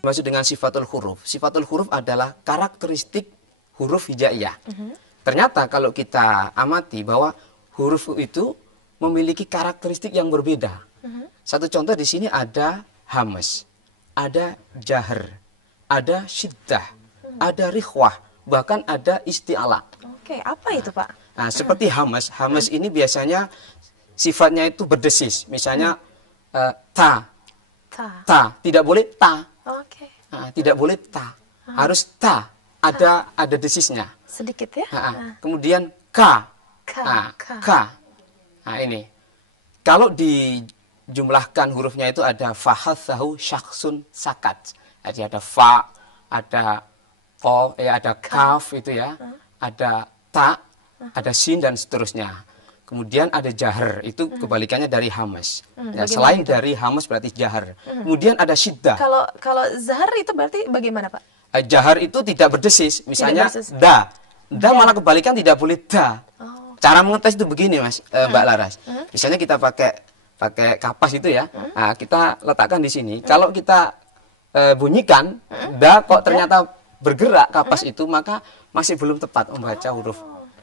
Maksud dengan sifatul huruf. Sifatul huruf adalah karakteristik huruf hijaiyah. Ternyata kalau kita amati bahwa huruf itu memiliki karakteristik yang berbeda. Satu contoh di sini ada hamas, ada jahar, ada syiddah, ada rikhwah, bahkan ada isti'ala. Oke, apa itu Pak? Nah, seperti hamas, hamas ini biasanya sifatnya itu berdesis. Misalnya ta, tidak boleh ta. Oke. Nah, tidak boleh ta, harus ta. Ada desisnya. Sedikit ya. Kemudian ka. Ka. Nah, ini. Kalau dijumlahkan hurufnya itu ada fahathahu syakhsun sakat. Jadi ada fa, ada ko, ada kaf itu ya. Ada ta, ada sin dan seterusnya. Kemudian ada jahar, itu kebalikannya dari hamas. Ya, selain dari hamas berarti jahar. Kemudian ada syiddah. Kalau zahar itu berarti bagaimana Pak? Jahar itu tidak berdesis. Misalnya da. Da malah kebalikan tidak boleh da. Cara mengetes itu begini Mas, Mbak Laras. Misalnya kita pakai kapas itu ya. Nah, kita letakkan di sini. Kalau kita bunyikan da kok ternyata bergerak kapas itu, maka masih belum tepat membaca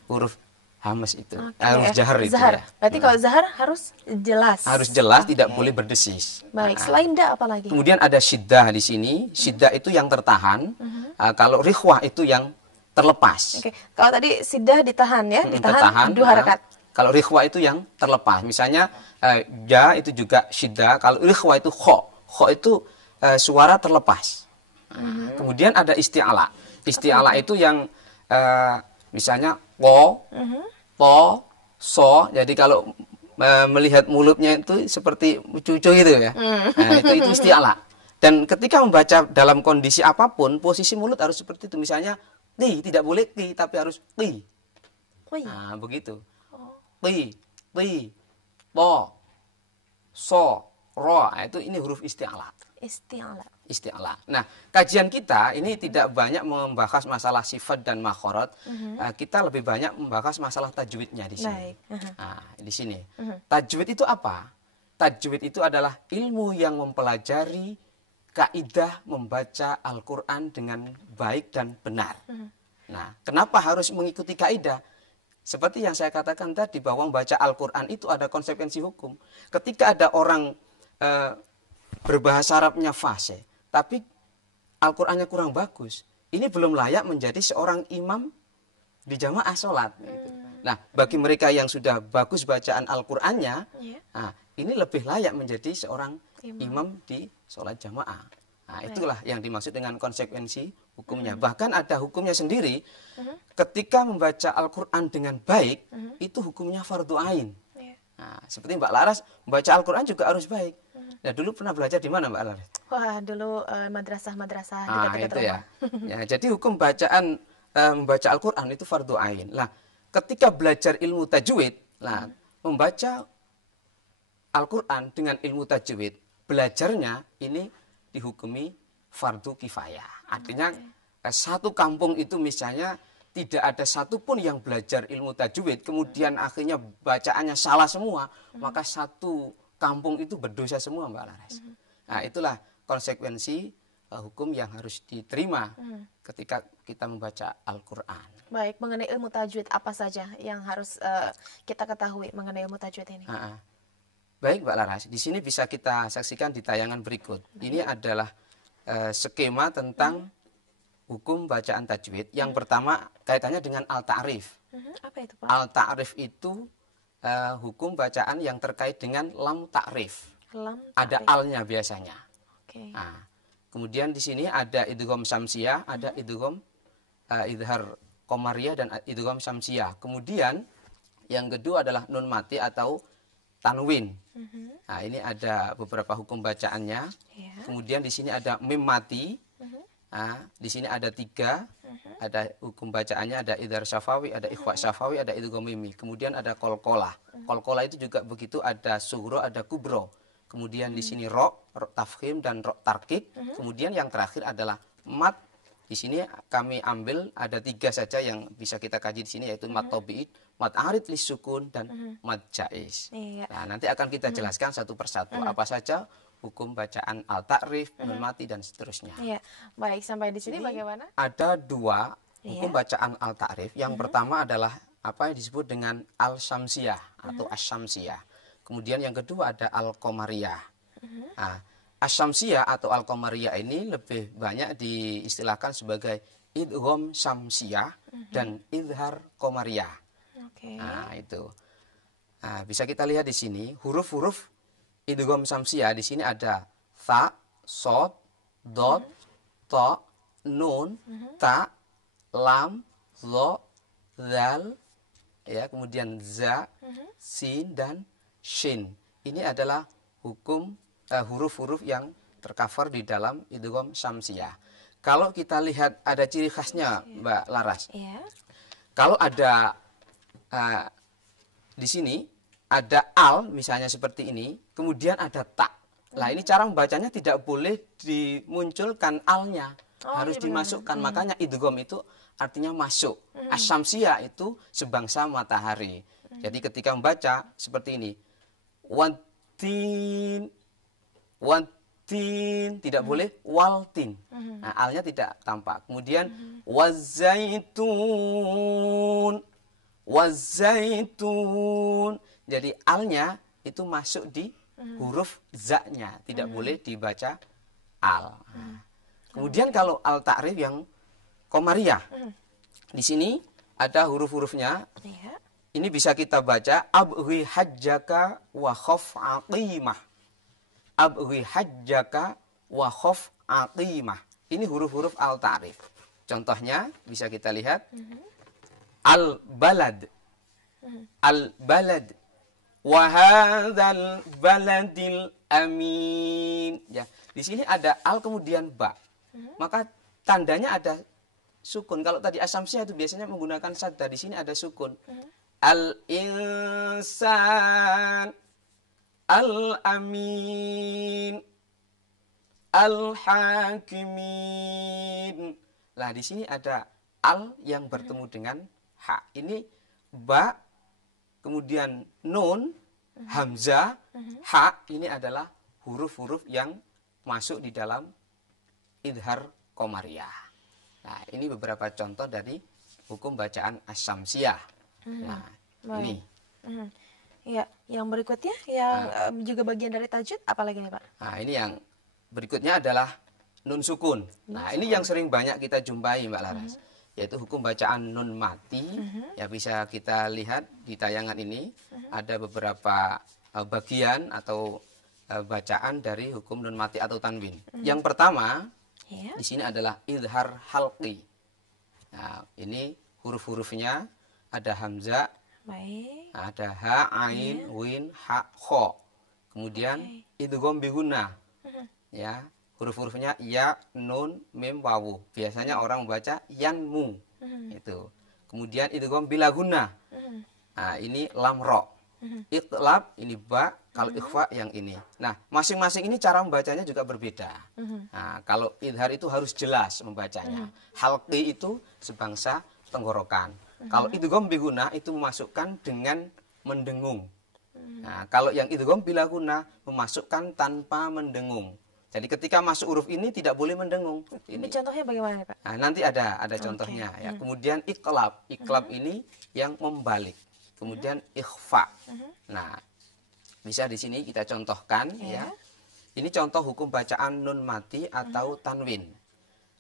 huruf hamas itu. Huruf jahar itu ya. Berarti kalau zahar harus jelas. Harus jelas, tidak boleh berdesis. Baik, selain da apa lagi? Kemudian ada syiddah di sini. Syiddah itu yang tertahan. Kalau rikhwah itu yang terlepas. Oke. Kalau tadi syiddah ditahan ya, ditahan 2 harakat. Kalau rikhwah itu yang terlepas. Misalnya ja itu juga syiddah. Kalau rikhwah itu kho. Kho itu suara terlepas. Kemudian ada isti'ala. Isti'ala itu yang misalnya ko, to, so. Jadi kalau melihat mulutnya itu seperti cucu gitu ya. Nah, itu isti'ala. Dan ketika membaca dalam kondisi apapun, posisi mulut harus seperti itu. Misalnya, ti, tidak boleh ti, tapi harus ti. Nah, begitu. Ti, to, so, ro. Nah, itu ini huruf isti'ala. Isti'ala. Nah, kajian kita ini tidak banyak membahas masalah sifat dan makhorat. Kita lebih banyak membahas masalah tajwidnya di sini. Nah, di sini. Tajwid itu apa? Tajwid itu adalah ilmu yang mempelajari kaidah membaca Al-Quran dengan baik dan benar. Nah, kenapa harus mengikuti kaidah? Seperti yang saya katakan tadi, bahwa membaca Al-Quran itu ada konsekuensi hukum. Ketika ada orang berbahasa Arabnya fasih, tapi Al-Qurannya kurang bagus, ini belum layak menjadi seorang imam di jamaah sholat. Nah, bagi mereka yang sudah bagus bacaan Al-Qurannya, nah, ini lebih layak menjadi seorang imam di sholat jamaah. Nah, itulah yang dimaksud dengan konsekuensi hukumnya. Bahkan ada hukumnya sendiri. Ketika membaca Al-Quran dengan baik, itu hukumnya fardu ain. Nah, seperti Mbak Laras, membaca Al-Quran juga harus baik. Nah, dulu pernah belajar di mana Mbak Laras? Wah, dulu madrasah-madrasah dekat-dekat itu rumah. Ya, jadi hukum bacaan membaca Al-Quran itu fardu ain. Nah, ketika belajar ilmu tajwid, nah, membaca Al-Quran dengan ilmu tajwid, belajarnya ini dihukumi fardu kifayah. Artinya satu kampung itu misalnya tidak ada satupun yang belajar ilmu tajwid, kemudian akhirnya bacaannya salah semua, maka satu kampung itu berdosa semua Mbak Laras. Nah, itulah konsekuensi hukum yang harus diterima ketika kita membaca Al-Quran. Baik, mengenai ilmu tajwid apa saja yang harus kita ketahui mengenai ilmu tajwid ini? Baik Mbak Laras, di sini bisa kita saksikan di tayangan berikut. Ini adalah skema tentang hukum bacaan tajwid. Yang pertama kaitannya dengan al-ta'rif. Apa itu Pak? Al-ta'rif itu hukum bacaan yang terkait dengan lam ta'rif. Ada alnya biasanya. Nah, kemudian di sini ada idgham samsiyah, ada idgham idhar qamariyah dan idgham samsiyah. Kemudian yang kedua adalah nun mati atau tanwin. Nah, ini ada beberapa hukum bacaannya. Kemudian di sini ada mim mati. Nah, di sini ada 3. Ada hukum bacaannya, ada idhar syafawi, ada ikhfa syafawi, ada idgham mimi. Kemudian ada qalqalah. Qalqalah itu juga begitu, ada sughra, ada kubro. Kemudian di sini ro tafkhim dan ro tarkik. Kemudian yang terakhir adalah mat. Di sini kami ambil ada 3 saja yang bisa kita kaji di sini, yaitu mat tabi'id, mat arid lis sukun, dan mat jaiz. Nah, nanti akan kita jelaskan satu persatu apa saja hukum bacaan al-ta'rif, nun mati dan seterusnya. Iya. Baik, sampai di sini Ini bagaimana? ada dua hukum Iya. bacaan al-ta'rif. Yang pertama adalah apa yang disebut dengan al-syamsiyah atau asy-syamsiyah. Kemudian yang kedua ada al-qamariyah. Nah, asy-syamsiyah atau al-qamariyah ini lebih banyak diistilahkan sebagai idgham syamsiyah dan idhar qamariyah. Oke. Nah, itu. Nah, bisa kita lihat di sini huruf-huruf idgham syamsiyah di sini ada tha, shad, dad, ta, nun, ta, lam, dha, zal, ya, kemudian za, sin dan shin. Ini adalah hukum huruf-huruf yang tercover di dalam idgham syamsiyah. Kalau kita lihat ada ciri khasnya, Mbak Laras. Iya. Kalau ada di sini ada al misalnya seperti ini, kemudian ada ta. Lah ini cara membacanya tidak boleh dimunculkan alnya, harus iya benar. dimasukkan. Makanya idgham itu artinya masuk. Asyamsiyah itu sebangsa matahari. Jadi ketika membaca seperti ini, wantin, wantin, tidak boleh waltin. Nah, alnya tidak tampak. Kemudian wazaitun, wazaitun. Jadi alnya itu masuk di huruf za-nya, tidak boleh dibaca al. Kemudian kalau al-ta'rif yang qamariyah. Di sini ada huruf-hurufnya. Iya. Ini bisa kita baca abghi hajjaka wa khaf aqimah. Abghi hajjaka wa khaf aqimah. Ini huruf-huruf al-ta'rif. Contohnya bisa kita lihat al-balad. Al-balad. Wa hadzal baladil amin. Ya, di sini ada al kemudian ba. Maka tandanya ada sukun. Kalau tadi asamsiyah itu biasanya menggunakan sadda, di sini ada sukun. Al-insan, al-amin, al-hakimin. Lah di sini ada al yang bertemu dengan ha. Ini ba, kemudian nun, hamzah, ha. Ini adalah huruf-huruf yang masuk di dalam idhar qamariyah. Nah, ini beberapa contoh dari hukum bacaan asyamsiyah. Nah, Baik. ini. Iya, yang berikutnya yang juga bagian dari tajwid apalagi nih, Pak? Nah, ini yang berikutnya adalah nun sukun. Nah, ini yang sering banyak kita jumpai, Mbak Laras. Yaitu hukum bacaan nun mati. Ya, bisa kita lihat di tayangan ini. Ada beberapa bagian atau bacaan dari hukum nun mati atau tanwin. Yang pertama, Iya. di sini adalah idhar halqi. Nah, ini huruf-hurufnya ada hamzah, Baik. ada ha, ain, win, ha, kho. Kemudian idgham bi gunnah. Ya, huruf-hurufnya ya, nun, mim, wawu. Biasanya orang membaca yanmu. Itu. Kemudian idgham bila gunnah. Nah, ini lam ro. Iqlab ini ba, kalau ikhfa yang ini. Nah, masing-masing ini cara membacanya juga berbeda. Nah, kalau idhar itu harus jelas membacanya. Halqi itu sebangsa tenggorokan. Kalau idgham bi gunnah itu memasukkan dengan mendengung. Nah, kalau yang idgham bila gunnah memasukkan tanpa mendengung. Jadi ketika masuk huruf ini tidak boleh mendengung. Ini. Contohnya bagaimana, Pak? Nah, nanti ada contohnya ya. Kemudian iqlab. Iqlab ini yang membalik. Kemudian ikhfa. Nah, bisa di sini kita contohkan ya. Ini contoh hukum bacaan nun mati atau tanwin.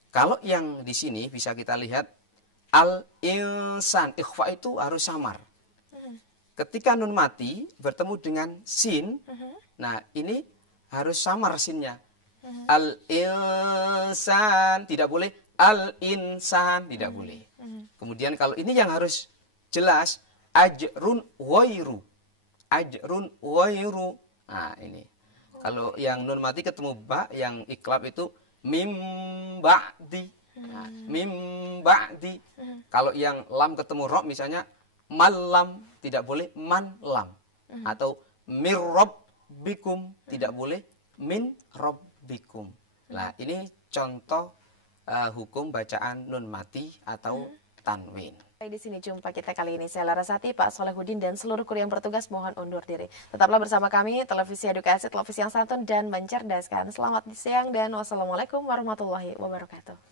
Kalau yang di sini bisa kita lihat al-insan, ikhfa itu harus samar. Ketika nun mati bertemu dengan sin, nah ini harus samar sinnya. Al-insan tidak boleh, al-insan tidak boleh. Kemudian kalau ini yang harus jelas ajrun ghairu. Ajrun ghairu. Nah, ini. Kalau yang nun mati ketemu ba, yang iklab itu mim ba'di. Nah, mim ba'di. Kalau yang lam ketemu ro misalnya malam, tidak boleh man lam. Atau mir rabbikum, tidak boleh min rabbikum. Nah, ini contoh hukum bacaan nun mati atau tanwin. Di sini jumpa kita kali ini. Saya Larasati, Pak Solehudin, dan seluruh kru yang bertugas mohon undur diri. Tetaplah bersama kami, Televisi Edukasi, televisi yang santun dan mencerdaskan. Selamat siang dan wassalamualaikum warahmatullahi wabarakatuh.